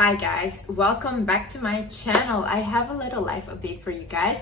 Hi guys, welcome back to my channel. I have a little life update for you guys.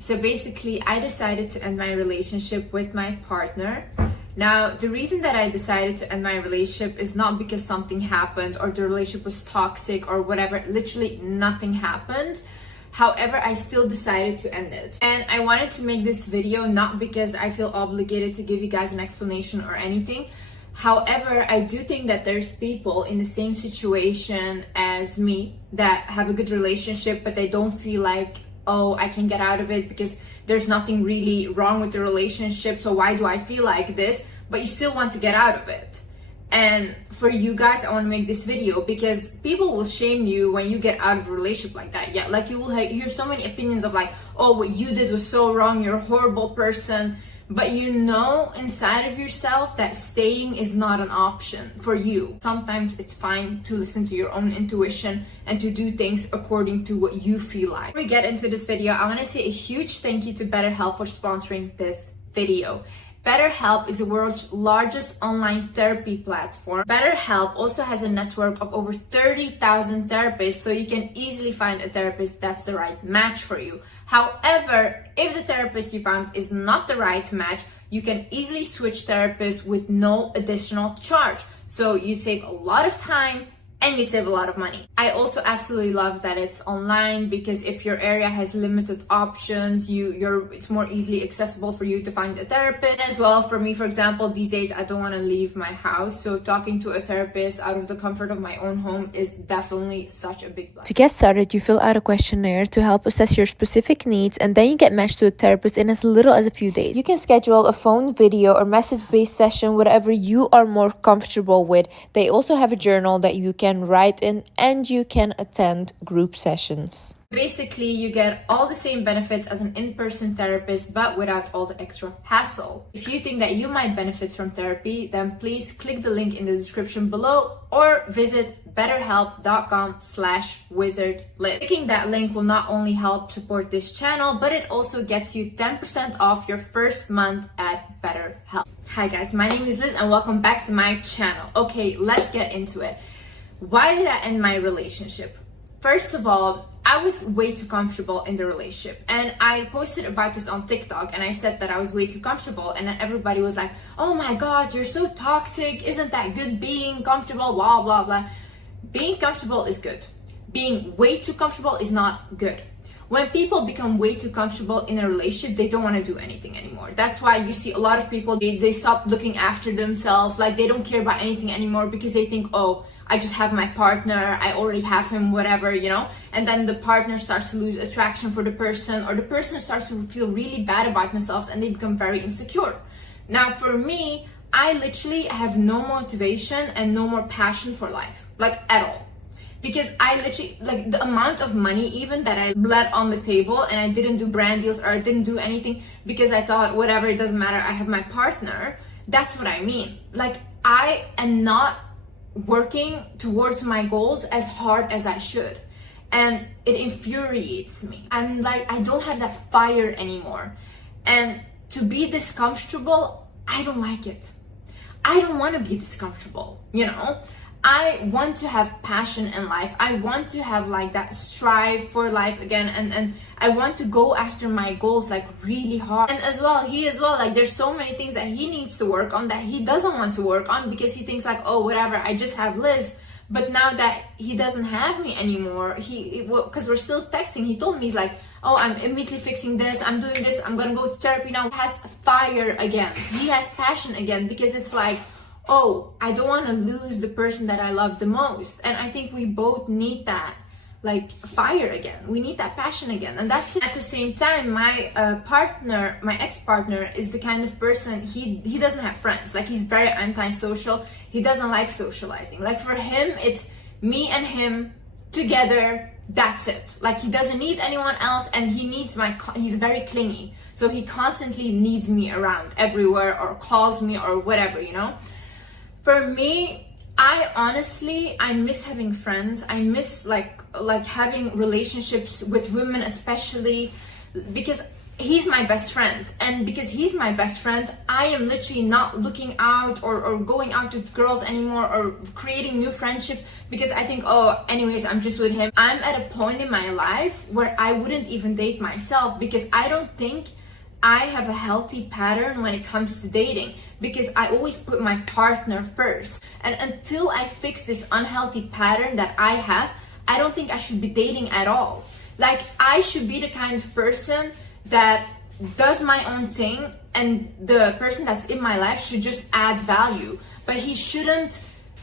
So basically, I decided to end my relationship with my partner. Now, the reason that I decided to end my relationship is not because something happened or the relationship was toxic or whatever. Literally nothing happened. However, I still decided to end it. And I wanted to make this video not because I feel obligated to give you guys an explanation or anything. However, I do think that there's people in the same situation as me that have a good relationship, but they don't feel like, oh, I can get out of it because there's nothing really wrong with the relationship, so why do I feel like this? But you still want to get out of it. And for you guys, I want to make this video because people will shame you when you get out of a relationship like that. Yeah, like you will hear so many opinions of like, oh, what you did was so wrong, you're a horrible person. But you know inside of yourself that staying is not an option for you. Sometimes it's fine to listen to your own intuition and to do things according to what you feel like. Before we get into this video, I want to say a huge thank you to BetterHelp for sponsoring this video. BetterHelp is the world's largest online therapy platform. BetterHelp also has a network of over 30,000 therapists, so you can easily find a therapist that's the right match for you. However, if the therapist you found is not the right match, you can easily switch therapists with no additional charge. So you save a lot of time and you save a lot of money. I also absolutely love that it's online because if your area has limited options, it's more easily accessible for you to find a therapist. And as well, for me, for example, these days I don't want to leave my house, so talking to a therapist out of the comfort of my own home is definitely such a big blessing. To get started, you fill out a questionnaire to help assess your specific needs, and then you get matched to a therapist in as little as a few days. You can schedule a phone, video, or message-based session, whatever you are more comfortable with. They also have a journal that you can write in, and you can attend group sessions. Basically, you get all the same benefits as an in-person therapist, but without all the extra hassle. If you think that you might benefit from therapy, then please click the link in the description below or visit betterhelp.com/wizardliz. Clicking that link will not only help support this channel, but it also gets you 10% off your first month at BetterHelp. Hi guys, my name is Liz and welcome back to my channel. Okay, let's get into it. Why did I end my relationship? First of all, I was way too comfortable in the relationship, and I posted about this on TikTok, and I said that I was way too comfortable, and then everybody was like, oh my god, you're so toxic, isn't that good being comfortable, blah blah blah. Being comfortable is good. Being way too comfortable is not good. When people become way too comfortable in a relationship, they don't want to do anything anymore. That's why you see a lot of people, they stop looking after themselves, like they don't care about anything anymore because they think, oh, I just have my partner, I already have him, whatever, you know? And then the partner starts to lose attraction for the person, or the person starts to feel really bad about themselves and they become very insecure. Now, for me, I literally have no motivation and no more passion for life, like at all. Because I literally, like the amount of money even that I let on the table, and I didn't do brand deals or I didn't do anything because I thought, whatever, it doesn't matter, I have my partner. That's what I mean. Like, I am not working towards my goals as hard as I should, and it infuriates me. I'm like, I don't have that fire anymore, and to be this comfortable, I don't like it. I don't want to be this comfortable, you know? I want to have passion in life. I want to have like that strive for life again, and I want to go after my goals like really hard. And as well, he as well, like there's so many things that he needs to work on that he doesn't want to work on because he thinks like, oh, whatever, I just have Liz. But now that he doesn't have me anymore, because we're still texting, he told me, he's like, oh, I'm immediately fixing this, I'm doing this, I'm gonna go to therapy now. He has fire again. He has passion again because it's like, oh, I don't want to lose the person that I love the most. And I think we both need that, like, fire again. We need that passion again. And that's it. At the same time, my partner, my ex-partner, is the kind of person, he doesn't have friends. Like, he's very antisocial. He doesn't like socializing. Like, for him, it's me and him together. That's it. Like, he doesn't need anyone else, and he needs he's very clingy. So he constantly needs me around everywhere, or calls me or whatever, you know? For me, I miss having friends. I miss like having relationships with women, especially because he's my best friend, and because he's my best friend, I am literally not looking out or going out with girls anymore or creating new friendships because I think, oh, anyways, I'm just with him. I'm at a point in my life where I wouldn't even date myself because I don't think I have a healthy pattern when it comes to dating, because I always put my partner first. And until I fix this unhealthy pattern that I have, I don't think I should be dating at all. Like, I should be the kind of person that does my own thing, and the person that's in my life should just add value, but he shouldn't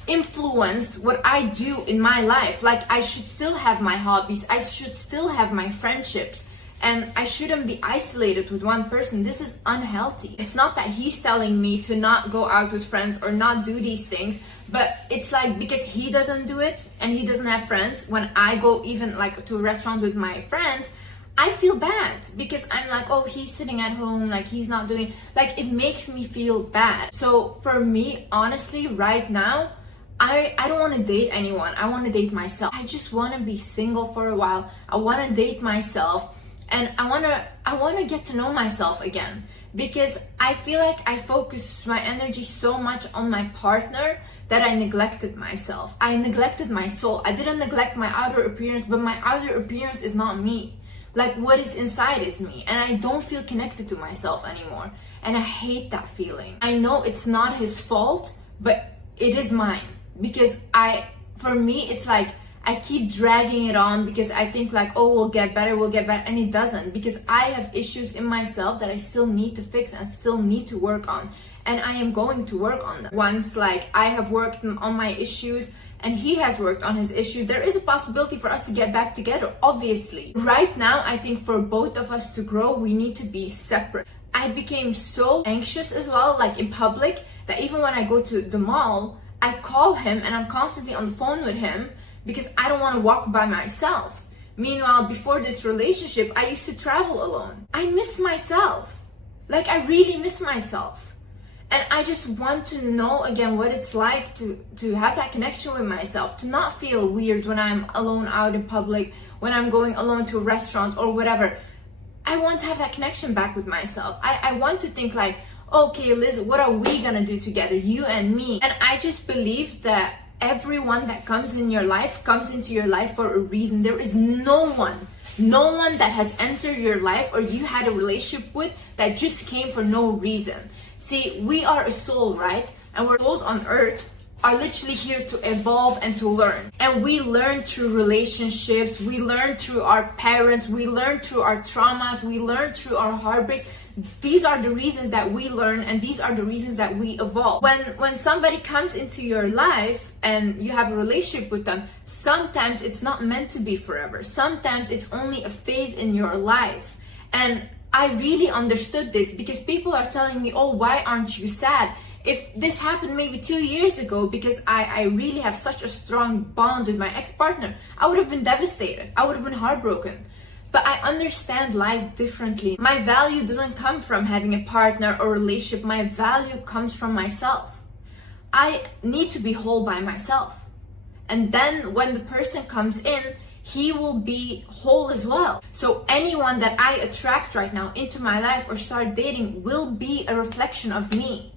influence what I do in my life. Like, I should still have my hobbies, I should still have my friendships, and I shouldn't be isolated with one person. This is unhealthy. It's not that he's telling me to not go out with friends or not do these things, but it's like, because he doesn't do it and he doesn't have friends, when I go even like to a restaurant with my friends, I feel bad because I'm like, oh, he's sitting at home, like he's not doing, like it makes me feel bad. So for me, honestly, right now, I don't want to date anyone. I want to date myself. I just want to be single for a while. I want to date myself, and I want to get to know myself again, because I feel like I focus my energy so much on my partner that I neglected myself. I neglected my soul. I didn't neglect my outer appearance, but my outer appearance is not me. Like, what is inside is me, and I don't feel connected to myself anymore, and I hate that feeling. I know it's not his fault, but it is mine, because for me, it's like I keep dragging it on because I think like, oh, we'll get better, and it doesn't, because I have issues in myself that I still need to fix and still need to work on, and I am going to work on them. Once like I have worked on my issues and he has worked on his issues, there is a possibility for us to get back together, obviously. Right now, I think for both of us to grow, we need to be separate. I became so anxious as well, like in public, that even when I go to the mall, I call him and I'm constantly on the phone with him because I don't want to walk by myself. Meanwhile, before this relationship, I used to travel alone. I miss myself. Like, I really miss myself. And I just want to know again what it's like to have that connection with myself, to not feel weird when I'm alone out in public, when I'm going alone to a restaurant or whatever. I want to have that connection back with myself. I want to think like, okay, Liz, what are we gonna do together, you and me? And I just believe that everyone that comes in your life comes into your life for a reason. There is no one that has entered your life or you had a relationship with that just came for no reason. See, we are a soul, right? And we're souls on earth are literally here to evolve and to learn. And we learn through relationships, we learn through our parents, we learn through our traumas, we learn through our heartbreaks. These are the reasons that we learn, and these are the reasons that we evolve. When somebody comes into your life and you have a relationship with them, sometimes it's not meant to be forever. Sometimes it's only a phase in your life. And I really understood this because people are telling me, oh, why aren't you sad? If this happened maybe 2 years ago, because I really have such a strong bond with my ex-partner, I would have been devastated. I would have been heartbroken. But I understand life differently. My value doesn't come from having a partner or relationship. My value comes from myself. I need to be whole by myself. And then when the person comes in, he will be whole as well. So anyone that I attract right now into my life or start dating will be a reflection of me.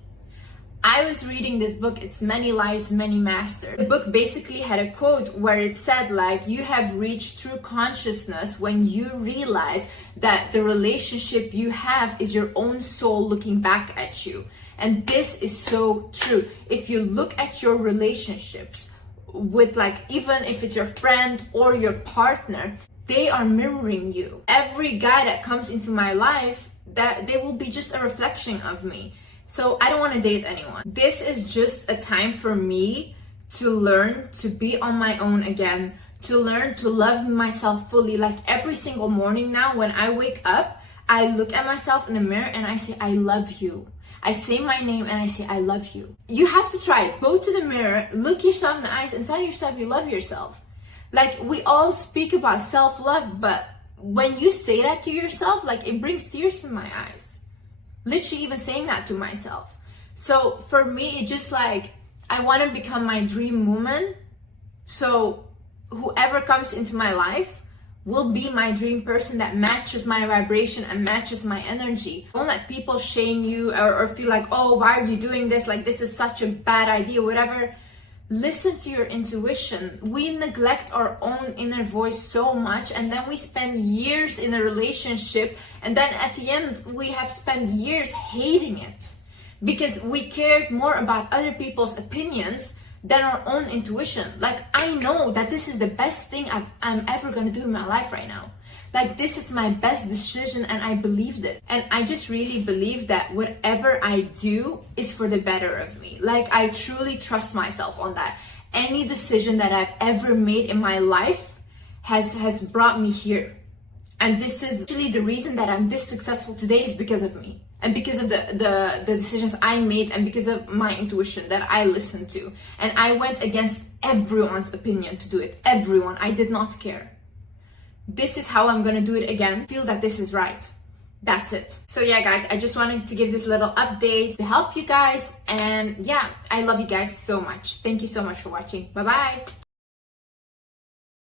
I was reading this book, it's Many Lives, Many Masters. The book basically had a quote where it said like, you have reached true consciousness when you realize that the relationship you have is your own soul looking back at you. And this is so true. If you look at your relationships with like, even if it's your friend or your partner, they are mirroring you. Every guy that comes into my life, that they will be just a reflection of me. So I don't want to date anyone. This is just a time for me to learn to be on my own again, to learn to love myself fully. Like every single morning now when I wake up, I look at myself in the mirror and I say, I love you. I say my name and I say, I love you. You have to try it. Go to the mirror, look yourself in the eyes and tell yourself you love yourself. Like, we all speak about self-love, but when you say that to yourself, like, it brings tears to my eyes. Literally even saying that to myself. So for me, it's just like, I want to become my dream woman. So whoever comes into my life will be my dream person that matches my vibration and matches my energy. Don't let people shame you or feel like, oh, why are you doing this? Like, this is such a bad idea, whatever. Listen to your intuition. We neglect our own inner voice so much, and then we spend years in a relationship, and then at the end we have spent years hating it because we cared more about other people's opinions than our own intuition. Like, I know that this is the best thing I'm ever gonna do in my life right now. Like, this is my best decision, and I believe this. And I just really believe that whatever I do is for the better of me. Like, I truly trust myself on that. Any decision that I've ever made in my life has brought me here. And this is actually the reason that I'm this successful today is because of me. And because of the decisions I made, and because of my intuition that I listened to. And I went against everyone's opinion to do it. Everyone. I did not care. This is how I'm gonna do it again. Feel that this is right. That's it. So yeah, guys, I just wanted to give this little update to help you guys. And yeah, I love you guys so much. Thank you so much for watching. Bye bye.